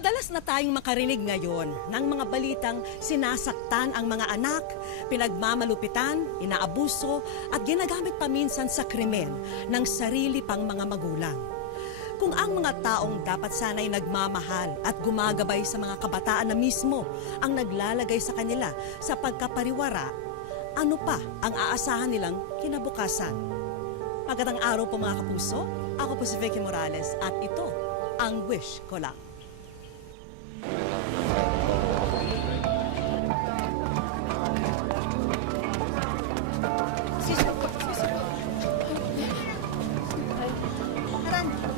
Madalas na tayong makarinig ngayon ng mga balitang sinasaktan ang mga anak, pinagmamalupitan, inaabuso at ginagamit paminsan sa krimen ng sarili pang mga magulang. Kung ang mga taong dapat sana'y nagmamahal at gumagabay sa mga kabataan na mismo ang naglalagay sa kanila sa pagkapariwara, ano pa ang aasahan nilang kinabukasan? Magandang araw po mga kapuso, ako po si Vicky Morales at ito ang Wish Ko Lang.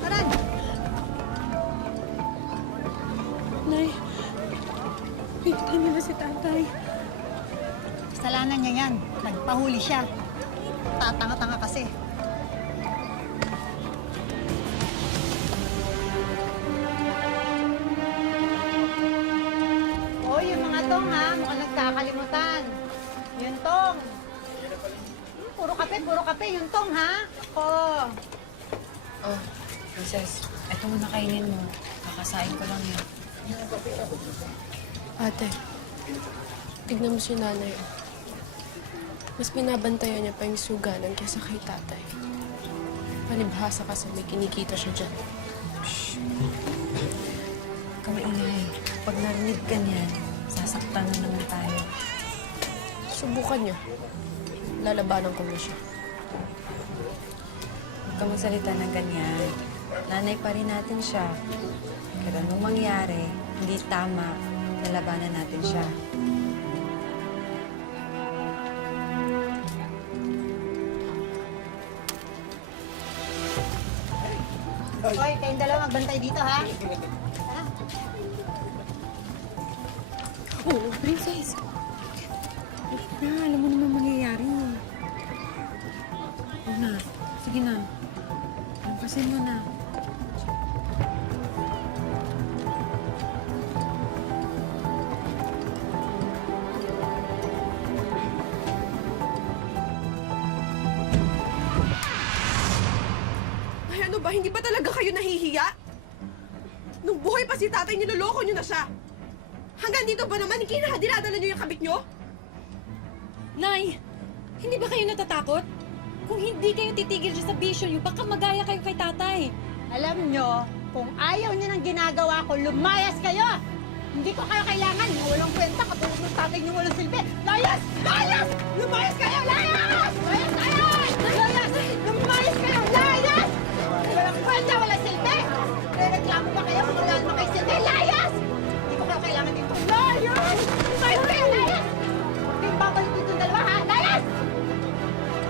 Taran! Nay, pinatay nila si tatay. Kasalanan niya yan. Nagpahuli siya. Tatanga-tanga kasi. Hoy, yung mga tong ha, mukhang nagkakalimutan. Yun tong. Puro kape, yung tong ha. Ako. Oh, Princess, eto muna kainin mo. Kakasain ko lang yan. Ate, tignan mo si nanay. Mas binabantayan niya pa yung sugalan kaysa kay tatay. Palibhasa kasi may kinikita siya dyan. Kamaingay, pag narinig ka niyan, sasaktan na naman tayo. Subukan niya. Lalabanan ko na siya. Huwag ka magsalita ng ganyan. Nanay pa rin natin siya. Kaya anong mangyari, hindi tama, lalabanan natin siya. Hoy, kayong dalawa magbantay dito ha. Tara. Oo, Princess. Alam mo naman mangyayari. Oo na. Sige na. Lampasin mo na. Ay, ano ba? Hindi ba talaga kayo nahihiya? Nung buhay pa si tatay, niloloko nyo na siya. Hanggang dito ba naman, dinadala nyo yung kabit nyo? Nay, hindi ba kayo natatakot? Kung hindi kayo titigil dyan sa bisyo niyo, baka magaya kayo kay tatay. Alam nyo, kung ayaw niyo ng ginagawa ko, lumayas kayo! Hindi ko kayo kailangan. Walang kwenta, katulad ng tatay niyo walang silbi. Layas! Layas! Lumayas kayo! Layas! Layas kayo! Layas! Lumayas kayo! Layas! Walang kwenta, walang silbi! Reklamo ba kayo kung wala naman kayo silbi? Layas! Hindi ko kayo kailangan dito. Layas! Lumayas kayo! Layas! Hindi babalik dito yung dalawa, ha? Layas!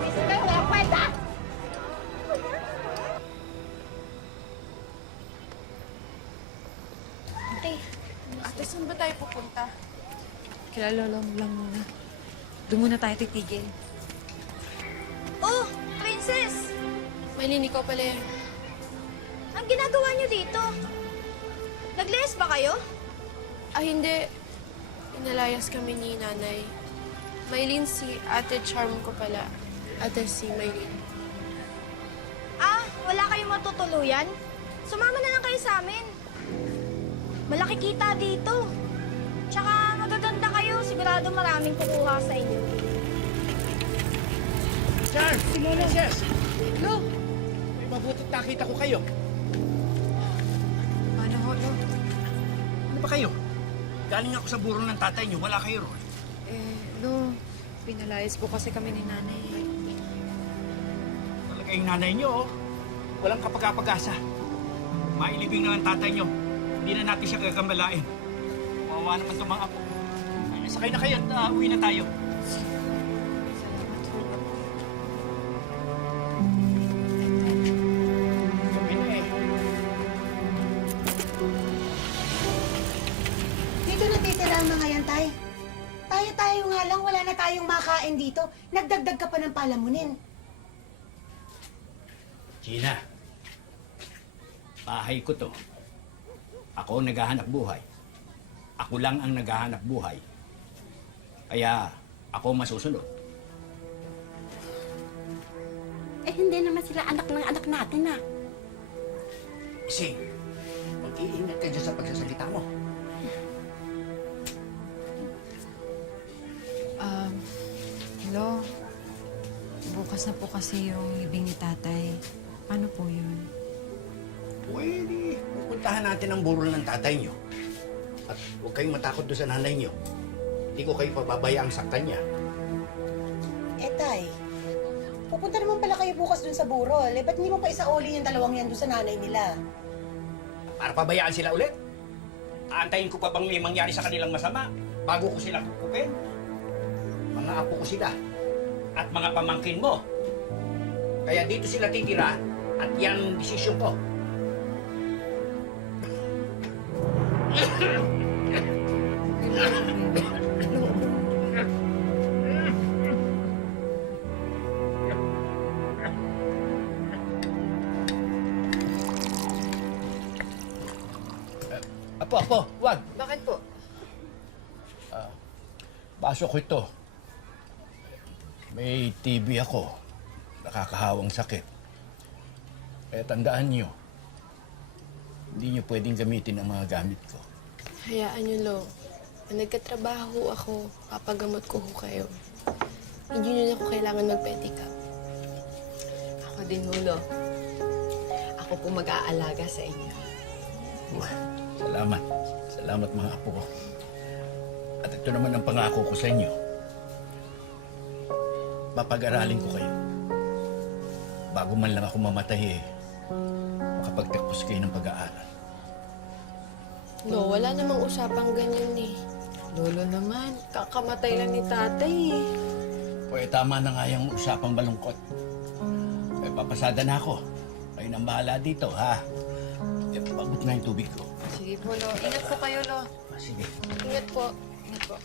Isip kayo, walang kwenta! Ate, saan ba tayo pupunta? Kilala lang muna. Doon muna tayo titigil. Oh, Princess! Maylin, ikaw pala yan. Ang ginagawa niyo dito? Nag-les ba kayo? Ah, hindi. Inalayas kami ni nanay. Maylin, si Ate Charm ko pala. Ate si Maylin. Ah, wala kayong matutuluyan? Sumama na lang kayo sa amin. Malaki kita dito. Tsaka magaganda kayo. Sigurado maraming kukuha sa inyo. Charm! Yes! Lo! May mabutit nakita ko kayo. Ano ho, Lo? Ano ba kayo? Galing ako sa burong ng tatay niyo. Wala kayo ron. Lo, pinalayas po kasi kami ni nanay. Talaga yung nanay niyo, oh. Walang kapag-apag-asa. Mailibing na ng tatay niyo. Hindi na natin siya gagambalain. Mawawa naman itong mga apo. Ay, sakay na kayo at uwi na tayo. Sabi na eh. Dito natitira ang mga yan, tay. Tayo-tayo nga lang, wala na tayong makain dito. Nagdagdag ka pa ng palamunin. Gina, bahay ko to. Ako ang naghahanap buhay. Ako lang ang naghahanap buhay. Kaya ako masusunod. Eh, hindi naman sila anak ng anak natin, ah. Ising, Iingat ka dyan sa pagsasalita mo. Lo, bukas na po kasi yung libing ni tatay. Paano po yun? Pwede. Pupuntahan natin ang burol ng tatay niyo. At huwag kayong matakot doon sa nanay niyo. Hindi ko kayo pababayaang saktan niya. Tay, pupunta naman pala kayo bukas dun sa burol. Ba't hindi mo pa isauli yung dalawang yan dun sa nanay nila? Para pabayaan sila ulit. Aantayin ko pa bang may mangyari sa kanilang masama bago ko sila kukupin? Mga apo ko sila at mga pamangkin mo. Kaya dito sila titira at yan ang desisyon ko. Apo, wag. Bakit po? Baso ko ito. May TB ako. Nakakahawang sakit. Kaya tandaan nyo, hindi nyo pwedeng gamitin ang mga gamit ko. Hayaan niyo, Lo. Nagkatrabaho ako, papagamot ko ho kayo. Hindi niyo na ako kailangan mag-pedicab. Ako din, Lo. Ako po mag-aalaga sa inyo. Salamat. Salamat mga apo ko. At ito naman ang pangako ko sa inyo. Papag-aralin ko kayo. Bago man lang ako mamatay makapagtapos kayo ng pag-aaral. Lo, wala namang usapang ganyan eh. Lolo naman, kakamatay lang ni tatay eh. Pwede tama na nga yung usapang balungkot. Papasada na ako. Kayo nang bahala dito, ha? Pabot na yung tubig ko. Sige po, Lo. Ingat po kayo, Lo. Sige. Ingat po. Ingat po.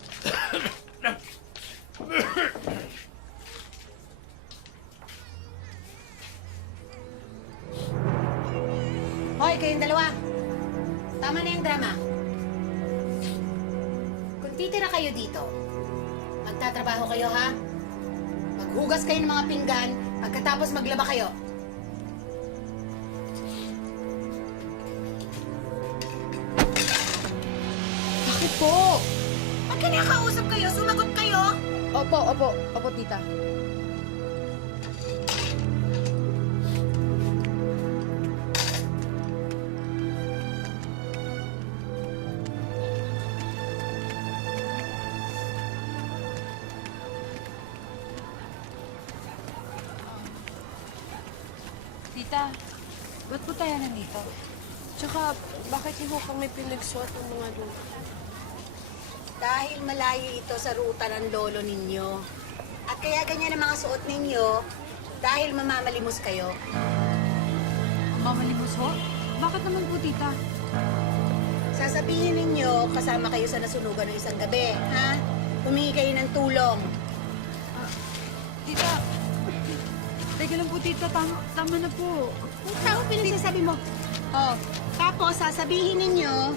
Hoy, kayong dalawa. Tama na yung drama. Kung titira kayo dito, magtatrabaho kayo, ha? Maghugas kayo ng mga pinggan, pagkatapos maglaba kayo. Bakit po? Pag kinakausap kayo, sumagot kayo. Opo, tita. Tita, ba't po tayo nandito? Tsaka, bakit niyo ho kami pinagsuot ng mga lupa? Dahil malayo ito sa ruta ng lolo ninyo. At kaya ganyan ang mga suot ninyo dahil mamamalimos kayo. Mamalimos ho? Bakit naman po, tita? Sasabihin ninyo, kasama kayo sa nasunugan ng isang gabi, ha? Humingi kayo ng tulong. Tita, teka lang po, tita. Tama na po. Kung tao pinagsasabi mo. Oh, tapos sasabihin ninyo,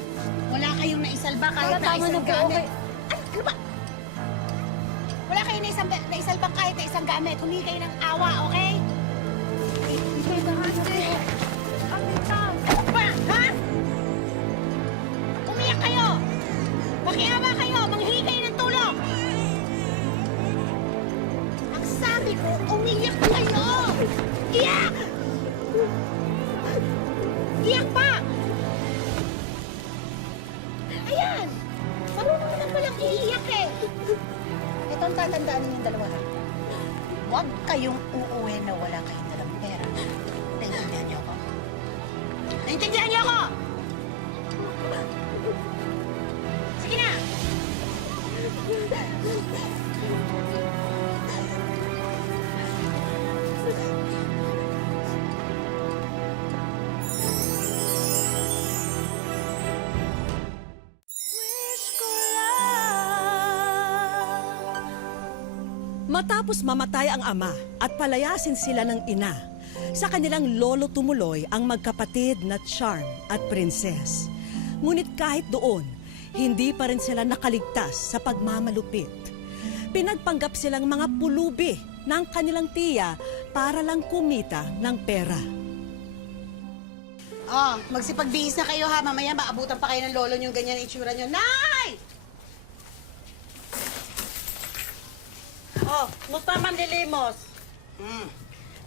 wala kayong naisalba kahit na Tama isang na po, gamit. okay. Ano ba? Wala kayong naisalba kahit na isang gamit. Humingi kayo ng awa, okay? Ano ba? Ha? Umiyak kayo! Makiawa kayo! Manghingi kayo ng tulong! Ang sabi ko, umiyak kayo! Iyak! Iyak pa! Ayan! Marunong naman palang iiyak eh! Ito ang tatandaan ninyong dalawa ha. Huwag kayong uuwi na wala kayong dalang pera. Naintindihan niyo ako? Naintindihan niyo ako? Sige na! Matapos mamatay ang ama at palayasin sila ng ina, sa kanilang lolo tumuloy ang magkapatid na Charm at Princess. Ngunit kahit doon, hindi pa rin sila nakaligtas sa pagmamalupit. Pinagpanggap silang mga pulubi ng kanilang tiya para lang kumita ng pera. Oh, magsipagbihis na kayo ha. Mamaya maabutan pa kayo ng lolo niyong ganyan ang itsura niyo. Nay! Oh, musta man lilimos?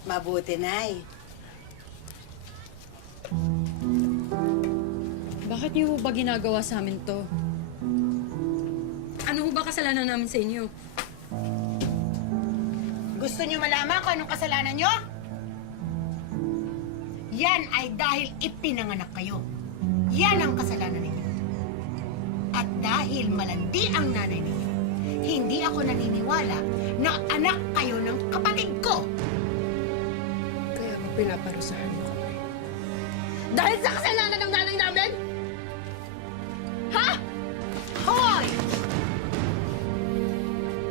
Mabuti, Nay. Bakit niyo ba ginagawa sa amin to? Ano ba kasalanan namin sa inyo? Gusto niyo malaman kung anong kasalanan niyo? Yan ay dahil ipinanganak kayo. Yan ang kasalanan ninyo. At dahil malandi ang nanay ninyo, hindi ako naniniwala na anak kayo ng kapatid ko. Kaya ba pinaparusahan mo kami? Dahil sa kasalanan ng nanay namin? Ha? Hoy!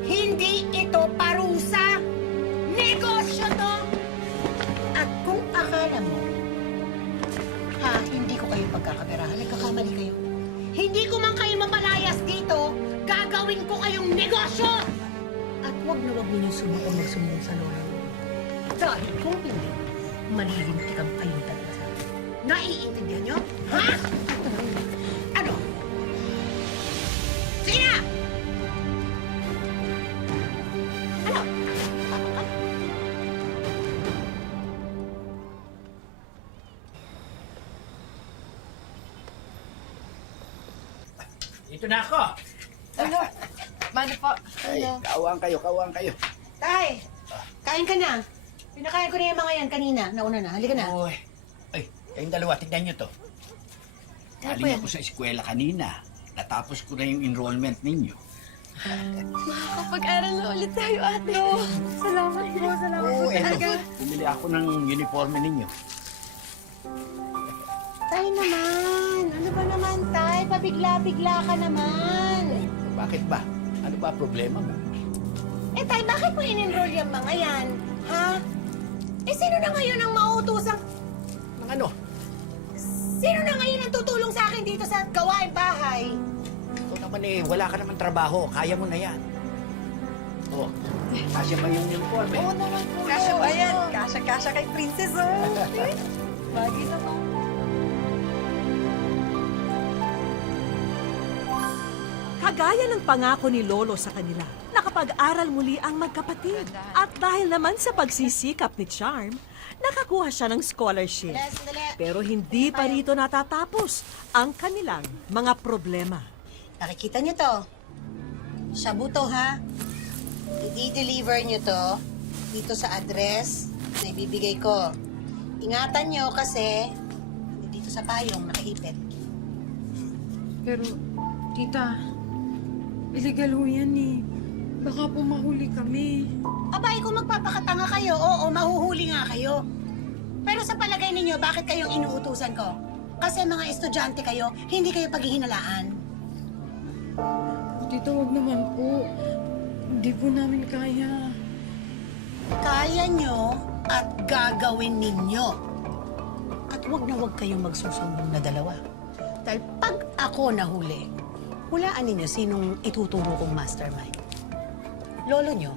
Hindi ito parusa! Negosyo to! At kung akala mo, hindi ko kayo pagkakaperahan, nagkakamali kayo. Hindi ko man kayo mapalayas dito, gagawin ko kayong negosyo! At wag na wag ninyo subukan magsumbong sa lola mo. Dahil kung hindi, malilintikan kayong talaga sa akin. Naiintindihan nyo? Ha? Ano? Sige na! Ano? Ito na ako. Mano po? Ay, kawang kayo. Tay, kain ka na. Pinakain ko na yung mga yan kanina. Nauna na. Halika na. Uy. Ay, kayong dalawa, tignan nyo to. Galing ako sa eskwela kanina. Natapos ko na yung enrollment ninyo. Makakapag-aral na ulit tayo, ate. Salamat po, salamat po Oo, eto. talaga. Bumili ako ng uniforme ninyo. Tay naman. Ano ba naman, Tay? Pabigla-bigla ka naman. Bakit ba? Ano ba problema mo? Eh, Tay, bakit mo in-enroll yung mga yan? Ha? Eh, sino na ngayon ang mauutosang... Ang ano? Sino na ngayon ang tutulong sa akin dito sa gawain bahay? Ito naman wala ka naman trabaho. Kaya mo na yan. Oh, kasya pa yung uniforme. Oo naman po. Kasya ba yan? Kasya kay Princess, oh. Bagay naman. Kagaya ng pangako ni Lolo sa kanila, nakapag-aral muli ang magkapatid. At dahil naman sa pagsisikap ni Charm, nakakuha siya ng scholarship. Sandali. Pero hindi pa rito natatapos ang kanilang mga problema. Nakikita niyo to? Shabu to, ha? I-deliver niyo to dito sa address na ibibigay ko. Ingatan niyo kasi dito sa payong nakaipit. Pero, tita, illegal ho yan eh. Baka po mahuli kami. Abay, kung magpapakatanga kayo, oo, mahuhuli nga kayo. Pero sa palagay ninyo, bakit kayong inuutusan ko? Kasi mga estudyante kayo, hindi kayo paghihinalaan. Tita, wag naman po. Hindi po namin kaya. Kaya nyo at gagawin ninyo. At wag na wag kayong magsusumbong na dalawa. Dahil pag ako nahuli, hulaan ninyo sinong ituturo kong mastermind. Lolo nyo,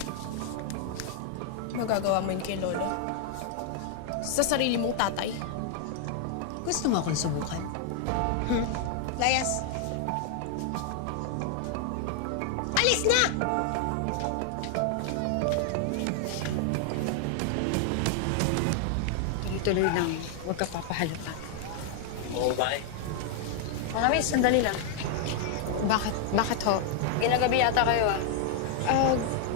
Magagawa mo yun kay Lolo? Sa sarili mong tatay? gusto mo akong subukan? Layas. Alis na! Tuloy-tuloy lang. Huwag ka papahalata. Oo, bakit? Mga miss, sandali lang. Bakit? Bakit ho? Ginagabi yata kayo, ah.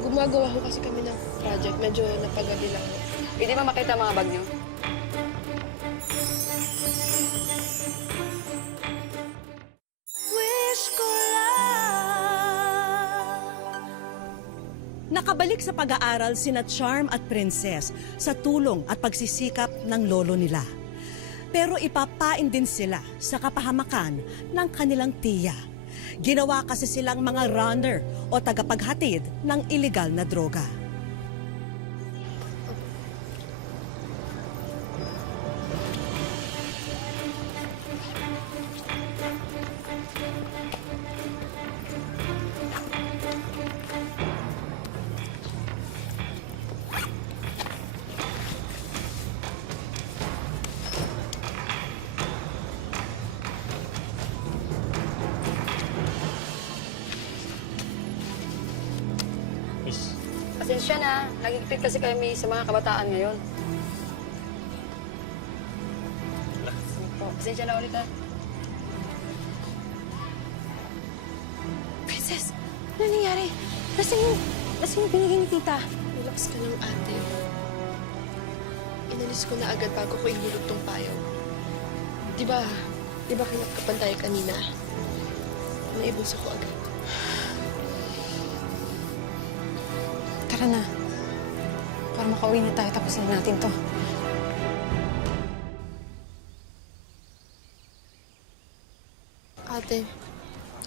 Gumagawa ho kasi kami ng project. Medyo napagabi lang ho. Pwede ba makita mga bag niyo? Nakabalik sa pag-aaral sina Charm at Princess sa tulong at pagsisikap ng lolo nila. Pero ipapain din sila sa kapahamakan ng kanilang tiya. Ginawa kasi silang mga runner o tagapaghatid ng iligal na droga. Pasensya na. Nagigpit kasi kami sa mga kabataan ngayon. Sige po. Pasensya na ulit, ha? Princess, ano nangyari? Lasing yung binigay ni tita. Relax ka lang, ate. Inalis ko na agad bago ko ihulog tong payo. Di ba kinakapan tayo kanina? Naibulsa ko agad. Tara na. Para makauwi na tayo, tapusin natin to. Ate,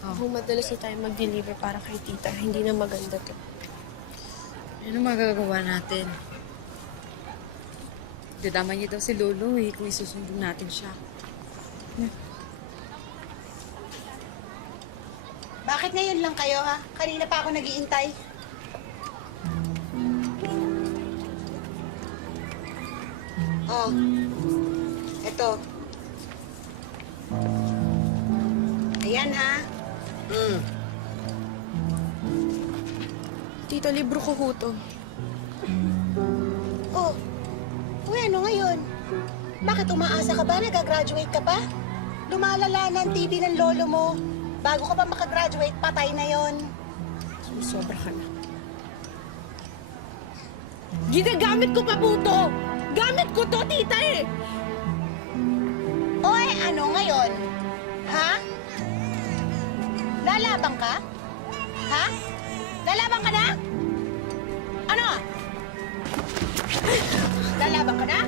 kung madalas na tayo mag-deliver para kay tita, hindi na maganda to. Ano magagawa natin? Dadama niya daw si Lolo eh, kung isusumbong natin siya. Bakit ngayon lang kayo, ha? Kanina pa ako nag-iintay. Oh, eto. Ayan, ha? Tita, libro ko ho to. Oh, uy, ano ngayon? Bakit umaasa ka ba? Nag-graduate ka pa? Lumalala na ang TV ng lolo mo. Bago ka pa makagraduate, patay na yon. Sobra ka na. Ginagamit ko pa po to! Gamit ko to, tita eh! Oy, ano ngayon? Ha? Lalabang ka? Ha? Lalabang ka na? Ano? Lalabang ka na?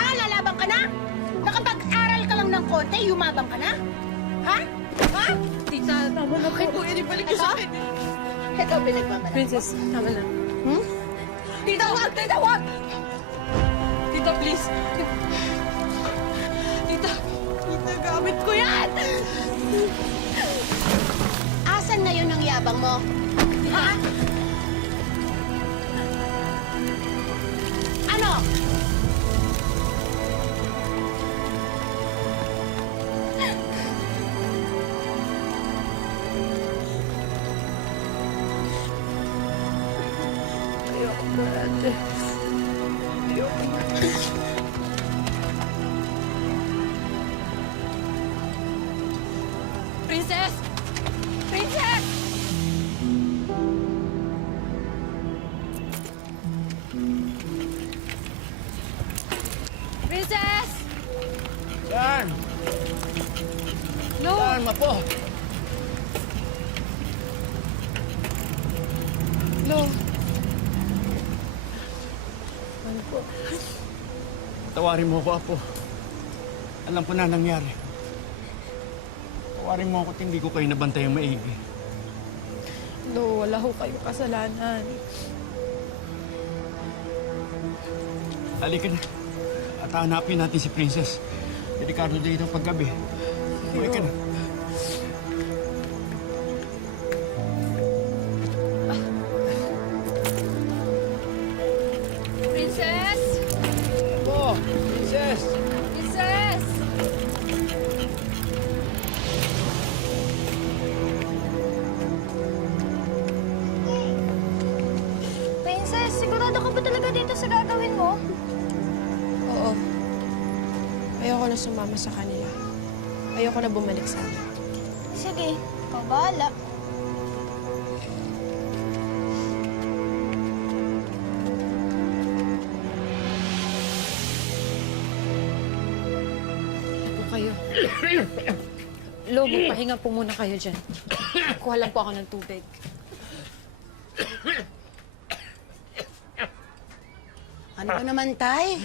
Ha? Lalabang ka na? Nakapag-aral ka lang ng konti, yumabang ka na? Ha? Ha? Tita, tama na po. Kuya, di balik ko sa akin. Ito, pinagmamalaki. Princess, tama na. Tita, wag! Tita, wag! Tita, please. Tita, gamit ko yan! Asan ngayon ang yabang mo? Ha? Ano? Ayoko na, ate. Princess! Princess! Princess! Saan? No! Saan, Mapo? Lo, Tawarin mo ako, Apo. Alam ko na nangyari. Tawarin mo ako at hindi ko kayo nabantay ang maigi. Lo, wala ho kayong kasalanan. Halika na. At hanapin natin si Princess. Delikado dito paggabi. Halika na. Princess! Apo! Princess! Princess! Princess, sigurado ka ba talaga dito sa gagawin mo? Oo. Ayoko na sumama sa kanila. Ayoko na bumalik sa amin. Sige, ikaw bahala. Po kayo. Lo, magpahinga po muna kayo dyan. Kuha lang po ako ng tubig. Ano ba naman, Tay?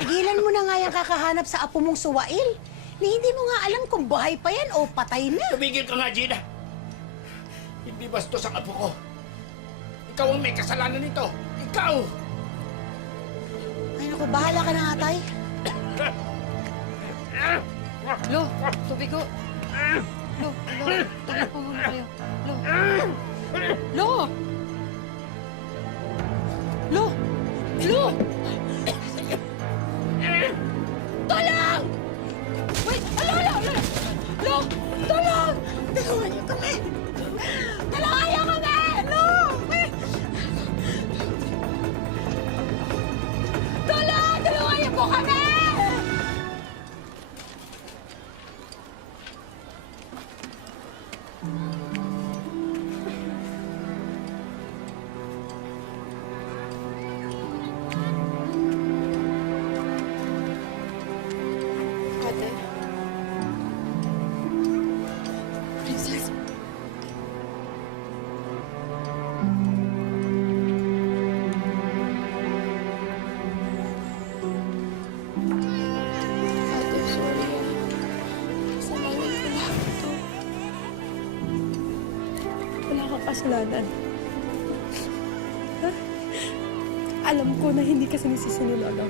Tigilan mo na nga yung kakahanap sa apo mong suwail. Ni hindi mo nga alam kung buhay pa yan o patay na. Tumigil ka nga, Gina! Hindi bastos ang apo ko. Ikaw ang may kasalanan nito. Ikaw! Ay, naku, bahala ka na nga, Tay. Lo, tubig ko. Lo, tubig po muna kayo. Lo. Lo! Lo! Lo! Tulong! Wait! Lo! Lo! Tulong! Tulungan niyo kami. Tulungan niyo kami! Lo! Wait! Ate. Princess. Ate, sorry. Kasalanan ko lahat ito. Wala kang kasalanan. Alam ko na hindi ka sinisisi ni Lolo.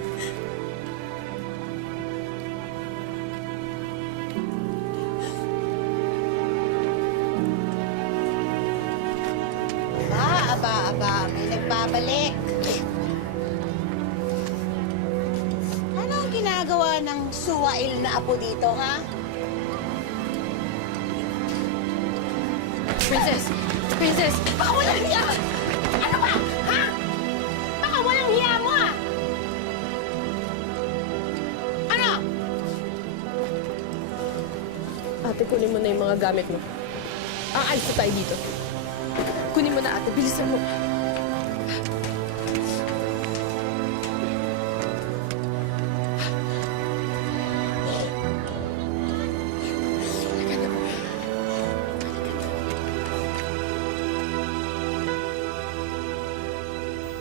Aba, may nagbabalik. Ano ang ginagawa ng suwail na apo dito, ha? Princess! Princess! Baka walang hiya! Ano ba? Ha? Baka walang hiya mo, ha? Ano? Ate, kunin mo na yung mga gamit mo. Aalis na tayo dito. Kunin mo na, ate. Bilisan mo.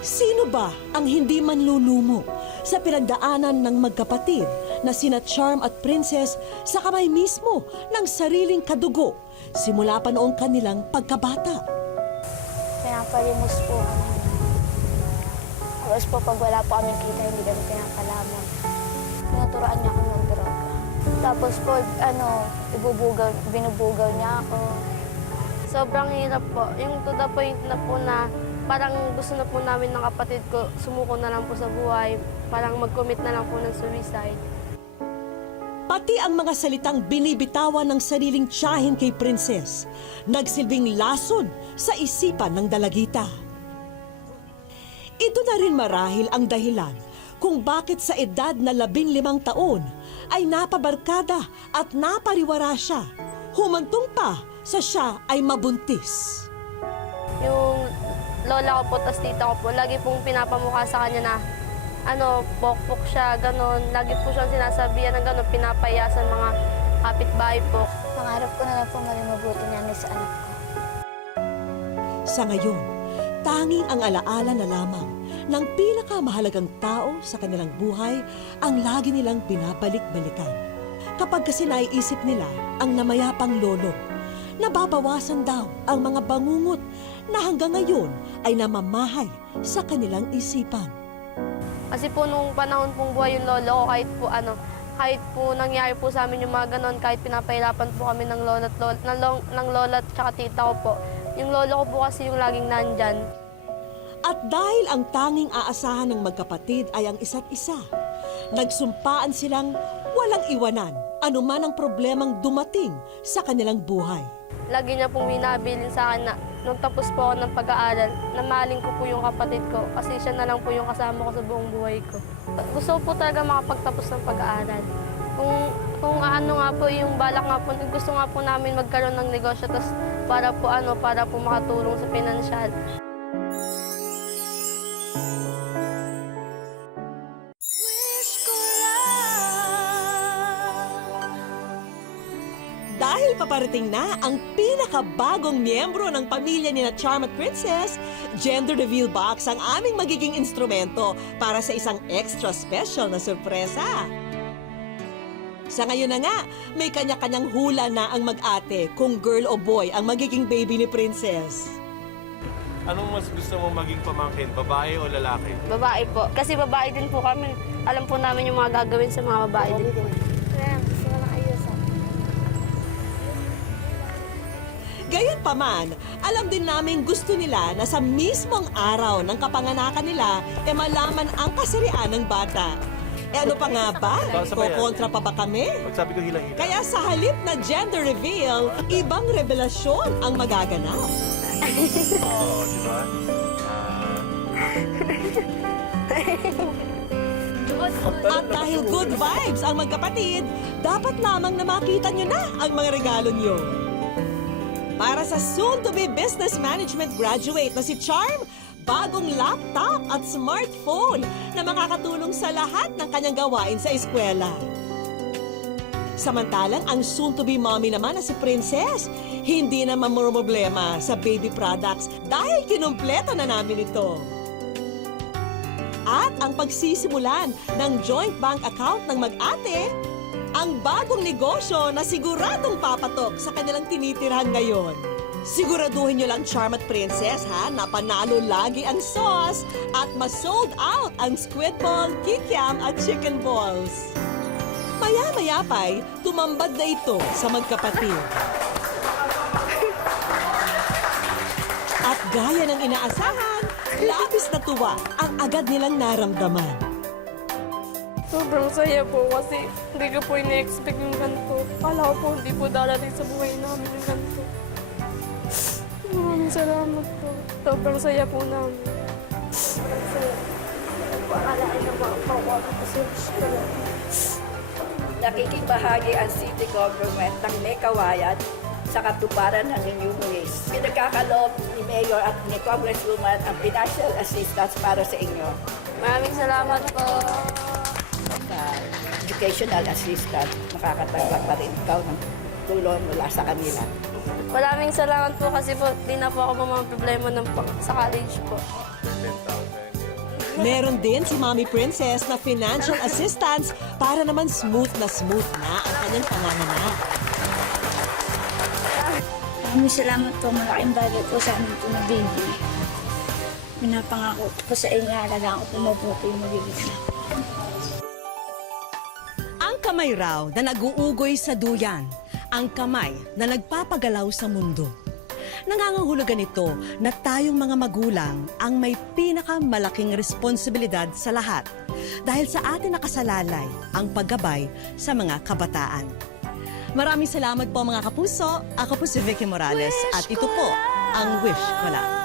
Sino ba ang hindi manlulumo sa pinagdaanan ng magkapatid na sina Charm at Princess sa kamay mismo ng sariling kadugo simula pa noong kanilang pagkabata? Pinapalimos po kami. Tapos po pag wala po kaming kita, hindi kami pinapalaman. Tinuturoan niya ako ng droga. Tapos po, binubugaw niya ako. Sobrang hirap po. Yung to the point na po na parang gusto na po namin ng kapatid ko, sumuko na lang po sa buhay. Parang mag-commit na lang po ng suicide. Pati ang mga salitang binibitawan ng sariling tiyahin kay Princess, nagsilbing lason sa isipan ng dalagita. Ito na rin marahil ang dahilan kung bakit sa edad na 15 taon ay napabarkada at napariwara siya, humantong pa sa siya ay mabuntis. Yung lola ko po, tas tita ko po, lagi pong pinapamukha sa kanya na pokpok siya, ganon. Lagi po siyang sinasabihan ng ganon, pinapaya sa mga kapitbahay po. Pangarap ko na lang po maging mabuti niya sa anak ko. Sa ngayon, tanging ang alaala na lamang ng pinakamahalagang tao sa kanilang buhay ang lagi nilang binabalik-balikan. Kapag kasi naiisip nila ang namayapang lolo, nababawasan daw ang mga bangungot na hanggang ngayon ay namamahay sa kanilang isipan. Kasi po nung panahon pong buhay yung lolo ko, kahit po nangyari po sa amin yung mga ganon, kahit pinapahirapan po kami ng lola at tsaka tita ko po, yung lolo ko po kasi yung laging nandyan. At dahil ang tanging aasahan ng magkapatid ay ang isa't isa, nagsumpaan silang walang iwanan anuman ang problemang dumating sa kanilang buhay. Lagi niya pong binabilin sa akin na nung tapos po ako ng pag-aaral, namaling ko po yung kapatid ko kasi siya na lang po yung kasama ko sa buong buhay ko. Gusto ko po talaga makapagtapos ng pag-aaral. Kung ano nga po yung balak nga po, gusto nga po namin magkaroon ng negosyo tas para po makatulong sa pinansyal. Dahil paparating na ang pinakabagong miyembro ng pamilya ni na Charm at Princess, gender reveal box ang aming magiging instrumento para sa isang extra special na sorpresa. Sa ngayon na nga, may kanya-kanyang hula na ang mag-ate kung girl o boy ang magiging baby ni Princess. Anong mas gusto mong maging pamangkin, babae o lalaki? Babae po. Kasi babae din po kami. Alam po namin yung mga gagawin sa mga babae din po. Gusto ko lang ayusan. Gayunpaman, alam din namin gusto nila na sa mismong araw ng kapanganakan nila malaman ang kasarian ng bata. Ano pa nga ba? Kukontra pa ba kami? Pag sabi ko hila-hila. Kaya sa halip na gender reveal, ibang revelasyon ang magaganap. Oo, di ba? At dahil good vibes ang magkapatid, dapat lamang na makita nyo na ang mga regalo nyo. Para sa soon-to-be business management graduate na si Charm, bagong laptop at smartphone na makakatulong sa lahat ng kanyang gawain sa eskwela. Samantalang ang soon-to-be mommy naman na si Princess, hindi na mamroblema sa baby products dahil kinumpleto na namin ito. At ang pagsisimulan ng joint bank account ng mag-ate, ang bagong negosyo na siguradong papatok sa kanilang tinitirhan ngayon. Siguraduhin nyo lang, Charm at Princess, ha, na panalo lagi ang sauce at ma-sold out ang squid ball, kikiam at chicken balls. Maya-maya pa'y tumambad na ito sa magkapatid. At gaya ng inaasahan, labis na tuwa ang agad nilang naramdaman. Sobrang saya po kasi hindi ko po ina-expect yung ganito. Kala ko po hindi po darating sa buhay namin yung ganito. Maraming salamat po. Sobrang saya po namin. Sobrang saya. Paalain na mga pawag kasi gusto lang. Nakikibahagi ang city government ng may kawayan sa katuparan ng inyong ways. Pinagkakaloob ni Mayor at ni Congresswoman ang financial assistance para sa inyo. Maraming salamat po. Sa educational assistance, makakatanggap pa rin ikaw ng tulong mula sa kanila. Maraming salamat po kasi po di na po ako mga problema sa college po. Meron din si Mommy Princess na financial assistance para naman smooth na ang kanyang panganganak. Maraming salamat po. Malaking bagay po sa amin po na baby. Pinapangako po sa inyo, alagaan ko po mabuti yung magiging. Ang kamay raw na nag-uugoy sa duyan, ang kamay na nagpapagalaw sa mundo. Nangangahulugan ito na tayong mga magulang ang may pinakamalaking responsibilidad sa lahat dahil sa atin nakasalalay ang paggabay sa mga kabataan. Maraming salamat po mga kapuso. Ako po si Vicky Morales at ito po ang Wish Ko Lang.